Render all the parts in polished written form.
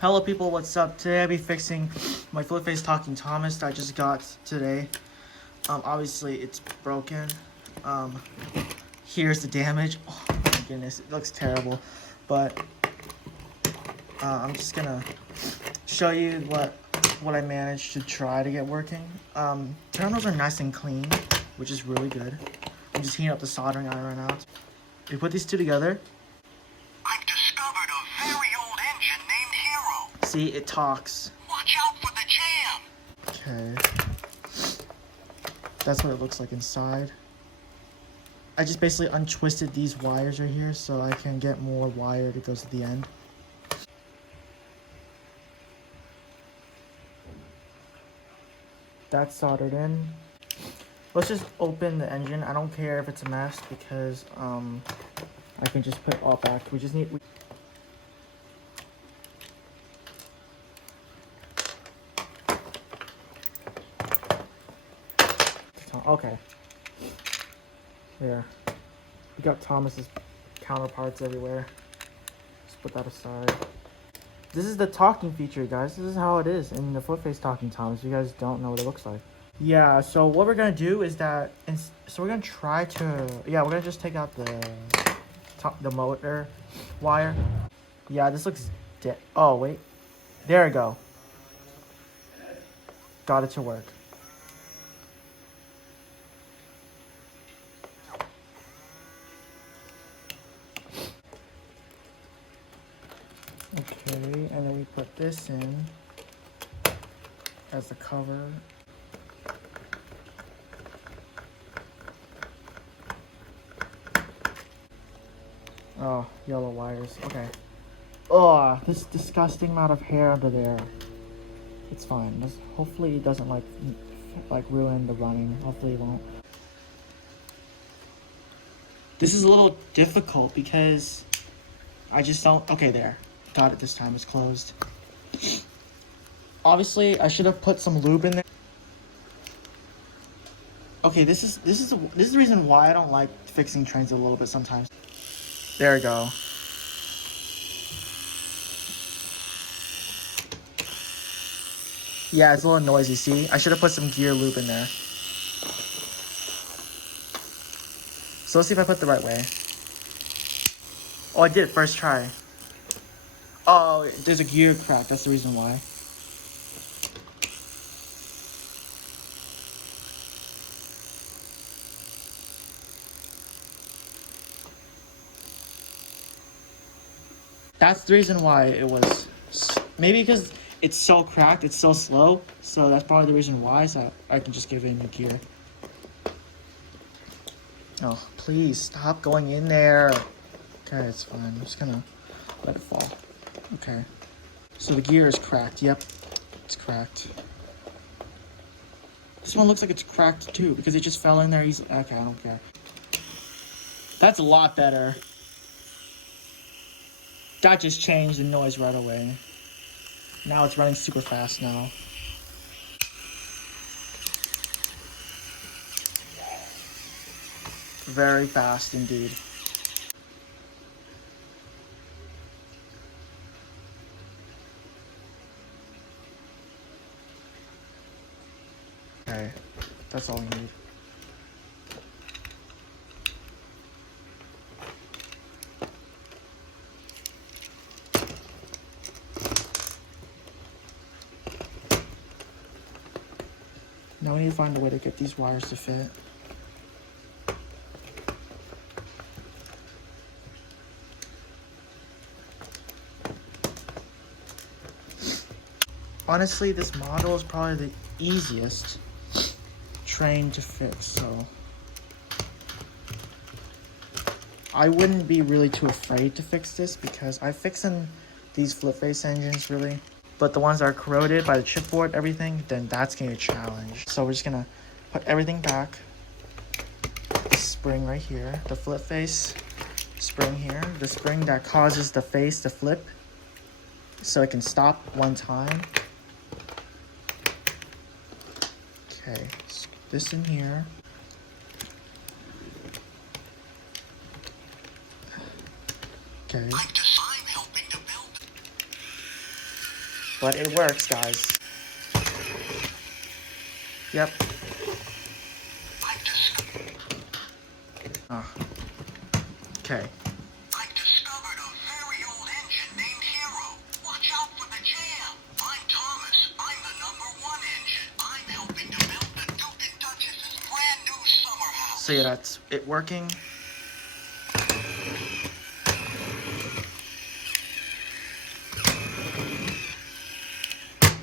Hello people, what's up? Today I'll be fixing my flip face talking Thomas that I just got today. Obviously it's broken. Here's the damage. Oh my goodness, it looks terrible. But I'm just gonna show you what I managed to try to get working. Terminals are nice and clean, which is really good. I'm just heating up the soldering iron right now. We put these two together. I've discovered a very old engine named Hero. See, it talks. Watch out for the jam. Okay. That's what it looks like inside. I just basically untwisted these wires right here so I can get more wire that goes to the end. That's soldered in. Let's just open the engine. I don't care if it's a mess because I can just put it all back. We just need... Okay. There. We got Thomas's counterparts everywhere. Just put that aside. This is the talking feature, guys. This is how it is in the flip face talking Thomas. You guys don't know what it looks like. Yeah, so what we're gonna do is that, so we're gonna try to, we're gonna just take out the motor wire. Yeah, this looks dead. Oh, wait. There we go. Got it to work. Okay, and then we put this in as the cover. Oh, yellow wires. Okay. Oh, this disgusting amount of hair under there. It's fine. Hopefully it doesn't like ruin the running. Hopefully it won't. This is a little difficult because I just don't... Okay, there. Got it this time. It's closed. Obviously, I should have put some lube in there. Okay, this is the reason why I don't like fixing trains a little bit sometimes. There we go. Yeah, it's a little noisy, see? I should have put some gear lube in there. So let's see if I put the right way. Oh, I did it first try. Oh, there's a gear crack. That's the reason why. That's the reason why it was... Maybe because it's so cracked, it's so slow. So that's probably the reason why, so I can just give it a new gear. Oh, please, stop going in there. Okay, it's fine. I'm just gonna let it fall. Okay. So the gear is cracked. Yep, it's cracked. This one looks like it's cracked too, because it just fell in there easily. Okay, I don't care. That's a lot better. That just changed the noise right away. Now it's running super fast now. Very fast indeed. Okay, that's all we need. Now we need to find a way to get these wires to fit. Honestly, this model is probably the easiest train to fix, so I wouldn't be really too afraid to fix this because I fix in these flip face engines really. But the ones that are corroded by the chipboard, everything, then that's gonna be a challenge. So we're just gonna put everything back. The spring right here, the flip face spring here, the spring that causes the face to flip so it can stop one time. Okay, this in here. Okay. But it works, guys. Yep. Oh. Okay. I've discovered a very old engine named Hero. Watch out for the jam. I'm Thomas. I'm the #1 engine. I'm helping to build the Duke and Duchess's brand new summer house. So yeah, that's it working.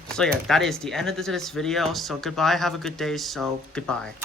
So yeah, that is the end of this video. So goodbye, have a good day, so goodbye.